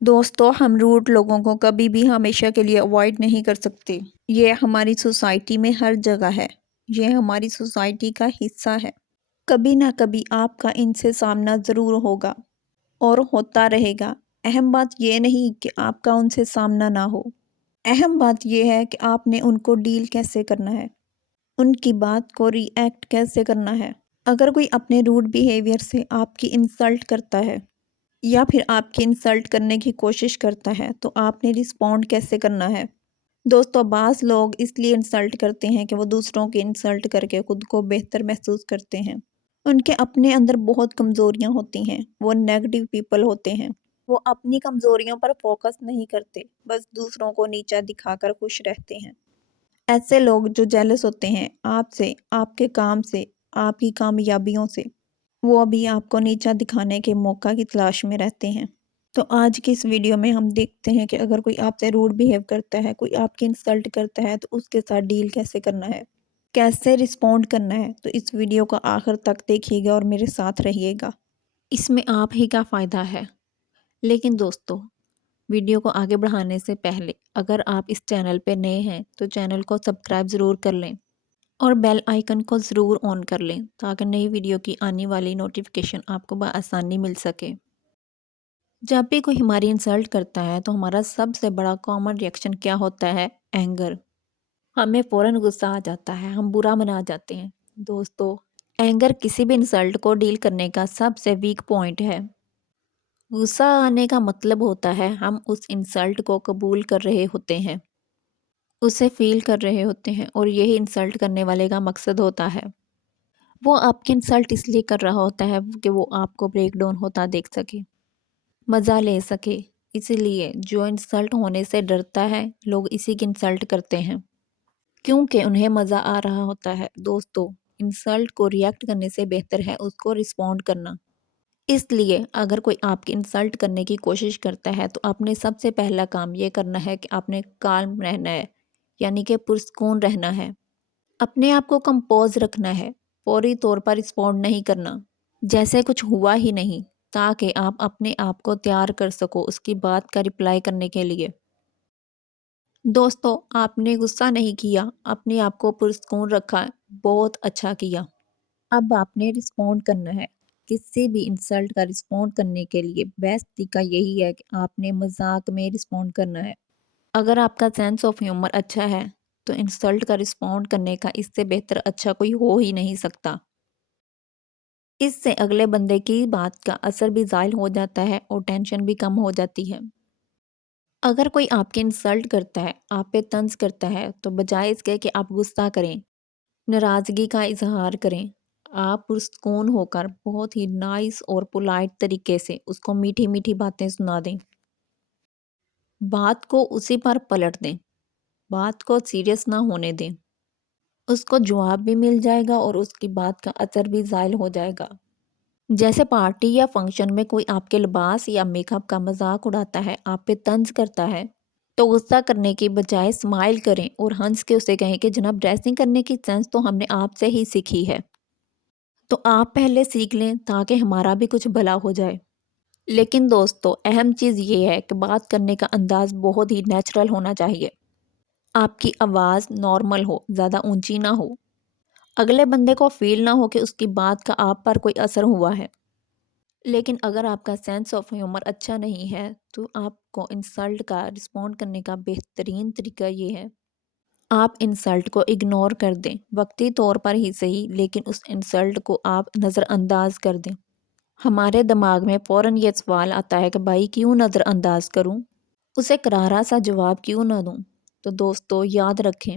دوستو ہم روڈ لوگوں کو کبھی بھی ہمیشہ کے لیے اوائڈ نہیں کر سکتے۔ یہ ہماری سوسائٹی میں ہر جگہ ہے۔ یہ ہماری سوسائٹی کا حصہ ہے۔ کبھی نہ کبھی آپ کا ان سے سامنا ضرور ہوگا اور ہوتا رہے گا۔ اہم بات یہ نہیں کہ آپ کا ان سے سامنا نہ ہو۔ اہم بات یہ ہے کہ آپ نے ان کو ڈیل کیسے کرنا ہے، ان کی بات کو ری ایکٹ کیسے کرنا ہے۔ اگر کوئی اپنے روڈ بیہیویئر سے آپ کی انسلٹ کرتا ہے یا پھر آپ کی انسلٹ کرنے کی کوشش کرتا ہے تو آپ نے رسپونڈ کیسے کرنا ہے۔ دوستو بعض لوگ اس لیے انسلٹ کرتے ہیں کہ وہ دوسروں کی انسلٹ کر کے خود کو بہتر محسوس کرتے ہیں۔ ان کے اپنے اندر بہت کمزوریاں ہوتی ہیں، وہ نیگیٹو پیپل ہوتے ہیں۔ وہ اپنی کمزوریوں پر فوکس نہیں کرتے، بس دوسروں کو نیچا دکھا کر خوش رہتے ہیں۔ ایسے لوگ جو جیلس ہوتے ہیں آپ سے، آپ کے کام سے، آپ کی کامیابیوں سے، وہ ابھی آپ کو نیچا دکھانے کے موقع کی تلاش میں رہتے ہیں۔ تو آج کی اس ویڈیو میں ہم دیکھتے ہیں کہ اگر کوئی آپ سے روڈ بیہیو کرتا ہے، کوئی آپ کی انسلٹ کرتا ہے تو اس کے ساتھ ڈیل کیسے کرنا ہے، کیسے رسپونڈ کرنا ہے۔ تو اس ویڈیو کا آخر تک دیکھیے گا اور میرے ساتھ رہیے گا، اس میں آپ ہی کا فائدہ ہے۔ لیکن دوستو ویڈیو کو آگے بڑھانے سے پہلے اگر آپ اس چینل پہ نئے ہیں تو چینل کو سبسکرائب ضرور کر لیں اور بیل آئیکن کو ضرور آن کر لیں تاکہ نئی ویڈیو کی آنے والی نوٹیفیکیشن آپ کو بآسانی مل سکے۔ جب بھی کوئی ہماری انسلٹ کرتا ہے تو ہمارا سب سے بڑا کامن ریئیکشن کیا ہوتا ہے؟ اینگر۔ ہمیں فوراً غصہ آ جاتا ہے، ہم برا منا جاتے ہیں۔ دوستو اینگر کسی بھی انسلٹ کو ڈیل کرنے کا سب سے ویک پوائنٹ ہے۔ غصہ آنے کا مطلب ہوتا ہے ہم اس انسلٹ کو قبول کر رہے ہوتے ہیں، اسے فیل کر رہے ہوتے ہیں، اور یہی انسلٹ کرنے والے کا مقصد ہوتا ہے۔ وہ آپ کی انسلٹ اس لیے کر رہا ہوتا ہے کہ وہ آپ کو بریک ڈاؤن ہوتا دیکھ سکے، مزہ لے سکے۔ اسی لیے جو انسلٹ ہونے سے ڈرتا ہے لوگ اسی کی انسلٹ کرتے ہیں کیونکہ انہیں مزہ آ رہا ہوتا ہے۔ دوستو انسلٹ کو ریئیکٹ کرنے سے بہتر ہے اس کو رسپونڈ کرنا۔ اس لیے اگر کوئی آپ کی انسلٹ کرنے کی کوشش کرتا ہے تو آپ نے سب سے پہلا کام یہ کرنا ہے کہ آپ نے کالم رہنا ہے، یعنی کہ پرسکون رہنا ہے، اپنے آپ کو کمپوز رکھنا ہے، فوری طور پر رسپونڈ نہیں کرنا جیسے کچھ ہوا ہی نہیں، تاکہ آپ اپنے آپ کو تیار کر سکو اس کی بات کا رپلائی کرنے کے لیے۔ دوستو آپ نے غصہ نہیں کیا، اپنے آپ کو پرسکون رکھا، بہت اچھا کیا۔ اب آپ نے رسپونڈ کرنا ہے۔ کسی بھی انسلٹ کا رسپونڈ کرنے کے لیے بیسٹ طریقہ یہی ہے کہ آپ نے مذاق میں رسپونڈ کرنا ہے۔ اگر آپ کا سینس آف ہیومر اچھا ہے تو انسلٹ کا رسپونڈ کرنے کا اس سے بہتر اچھا کوئی ہو ہی نہیں سکتا۔ اس سے اگلے بندے کی بات کا اثر بھی زائل ہو جاتا ہے اور ٹینشن بھی کم ہو جاتی ہے۔ اگر کوئی آپ کی انسلٹ کرتا ہے، آپ پہ طنز کرتا ہے تو بجائے اس کے کہ آپ غصہ کریں، ناراضگی کا اظہار کریں، آپ پرسکون ہو کر بہت ہی نائس اور پولائٹ طریقے سے اس کو میٹھی میٹھی باتیں سنا دیں، بات کو اسی پر پلٹ دیں، بات کو سیریس نہ ہونے دیں، اس کو جواب بھی مل جائے گا اور اس کی بات کا اثر بھی زائل ہو جائے گا۔ جیسے پارٹی یا فنکشن میں کوئی آپ کے لباس یا میک اپ کا مذاق اڑاتا ہے، آپ پہ طنز کرتا ہے تو غصہ کرنے کی بجائے اسمائل کریں اور ہنس کے اسے کہیں کہ جناب ڈریسنگ کرنے کی سینس تو ہم نے آپ سے ہی سیکھی ہے، تو آپ پہلے سیکھ لیں تاکہ ہمارا بھی کچھ بھلا ہو جائے۔ لیکن دوستو اہم چیز یہ ہے کہ بات کرنے کا انداز بہت ہی نیچرل ہونا چاہیے۔ آپ کی آواز نارمل ہو، زیادہ اونچی نہ ہو، اگلے بندے کو فیل نہ ہو کہ اس کی بات کا آپ پر کوئی اثر ہوا ہے۔ لیکن اگر آپ کا سینس آف ہیومر اچھا نہیں ہے تو آپ کو انسلٹ کا رسپونڈ کرنے کا بہترین طریقہ یہ ہے، آپ انسلٹ کو اگنور کر دیں، وقتی طور پر ہی صحیح لیکن اس انسلٹ کو آپ نظر انداز کر دیں۔ ہمارے دماغ میں فوراً یہ سوال آتا ہے کہ بھائی کیوں نظر انداز کروں، اسے کرارا سا جواب کیوں نہ دوں؟ تو دوستو یاد رکھیں،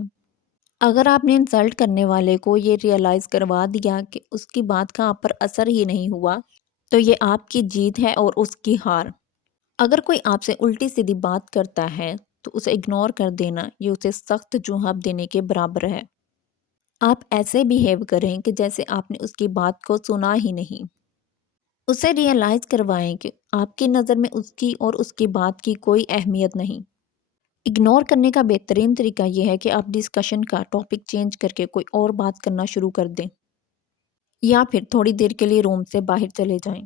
اگر آپ نے انسلٹ کرنے والے کو یہ ریئلائز کروا دیا کہ اس کی بات کا آپ پر اثر ہی نہیں ہوا تو یہ آپ کی جیت ہے اور اس کی ہار۔ اگر کوئی آپ سے الٹی سیدھی بات کرتا ہے تو اسے اگنور کر دینا یہ اسے سخت جواب دینے کے برابر ہے۔ آپ ایسے بیہیو کریں کہ جیسے آپ نے اس کی بات کو سنا ہی نہیں، اسے ریئلائز کروائیں کہ آپ کی نظر میں اس کی اور اس کی بات کی کوئی اہمیت نہیں۔ اگنور کرنے کا بہترین طریقہ یہ ہے کہ آپ ڈسکشن کا ٹاپک چینج کر کے کوئی اور بات کرنا شروع کر دیں یا پھر تھوڑی دیر کے لیے روم سے باہر چلے جائیں۔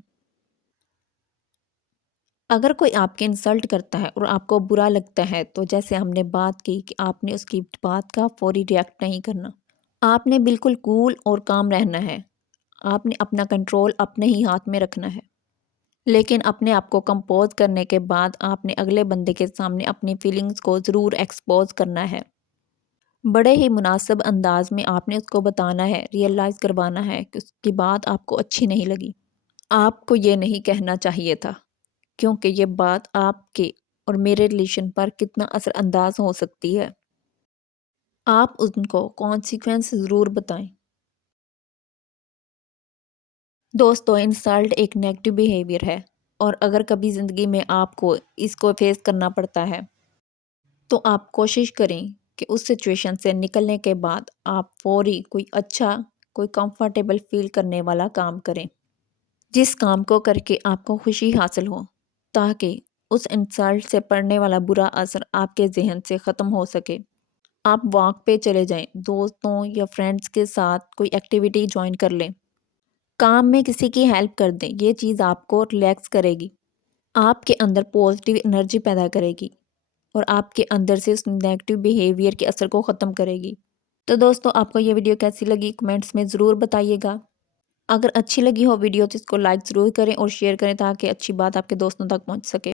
اگر کوئی آپ کے انسلٹ کرتا ہے اور آپ کو برا لگتا ہے تو جیسے ہم نے بات کی کہ آپ نے اس کی بات کا فوری ریئیکٹ نہیں کرنا، آپ نے بالکل کول اور کام رہنا ہے، آپ نے اپنا کنٹرول اپنے ہی ہاتھ میں رکھنا ہے، لیکن اپنے آپ کو کمپوز کرنے کے بعد آپ نے اگلے بندے کے سامنے اپنی فیلنگز کو ضرور ایکسپوز کرنا ہے، بڑے ہی مناسب انداز میں آپ نے اس کو بتانا ہے، ریئلائز کروانا ہے کہ اس کی بات آپ کو اچھی نہیں لگی، آپ کو یہ نہیں کہنا چاہیے تھا، کیونکہ یہ بات آپ کے اور میرے ریلیشن پر کتنا اثر انداز ہو سکتی ہے۔ آپ ان کو کانسیکوینس ضرور بتائیں۔ دوستو، انسلٹ ایک نیگیٹو بیہیویئر ہے اور اگر کبھی زندگی میں آپ کو اس کو فیس کرنا پڑتا ہے تو آپ کوشش کریں کہ اس سچویشن سے نکلنے کے بعد آپ فوری کوئی اچھا، کوئی کمفرٹیبل فیل کرنے والا کام کریں، جس کام کو کر کے آپ کو خوشی حاصل ہو، تاکہ اس انسلٹ سے پڑنے والا برا اثر آپ کے ذہن سے ختم ہو سکے۔ آپ واک پہ چلے جائیں، دوستوں یا فرینڈس کے ساتھ کوئی ایکٹیویٹی جوائن کر لیں، کام میں کسی کی ہیلپ کر دیں، یہ چیز آپ کو ریلیکس کرے گی، آپ کے اندر پازیٹیو انرجی پیدا کرے گی اور آپ کے اندر سے اس نیگیٹو بیہیویئر کے اثر کو ختم کرے گی۔ تو دوستو، آپ کو یہ ویڈیو کیسی لگی کمنٹس میں ضرور بتائیے گا۔ اگر اچھی لگی ہو ویڈیو تو اس کو لائک ضرور کریں اور شیئر کریں تاکہ اچھی بات آپ کے دوستوں تک پہنچ سکے۔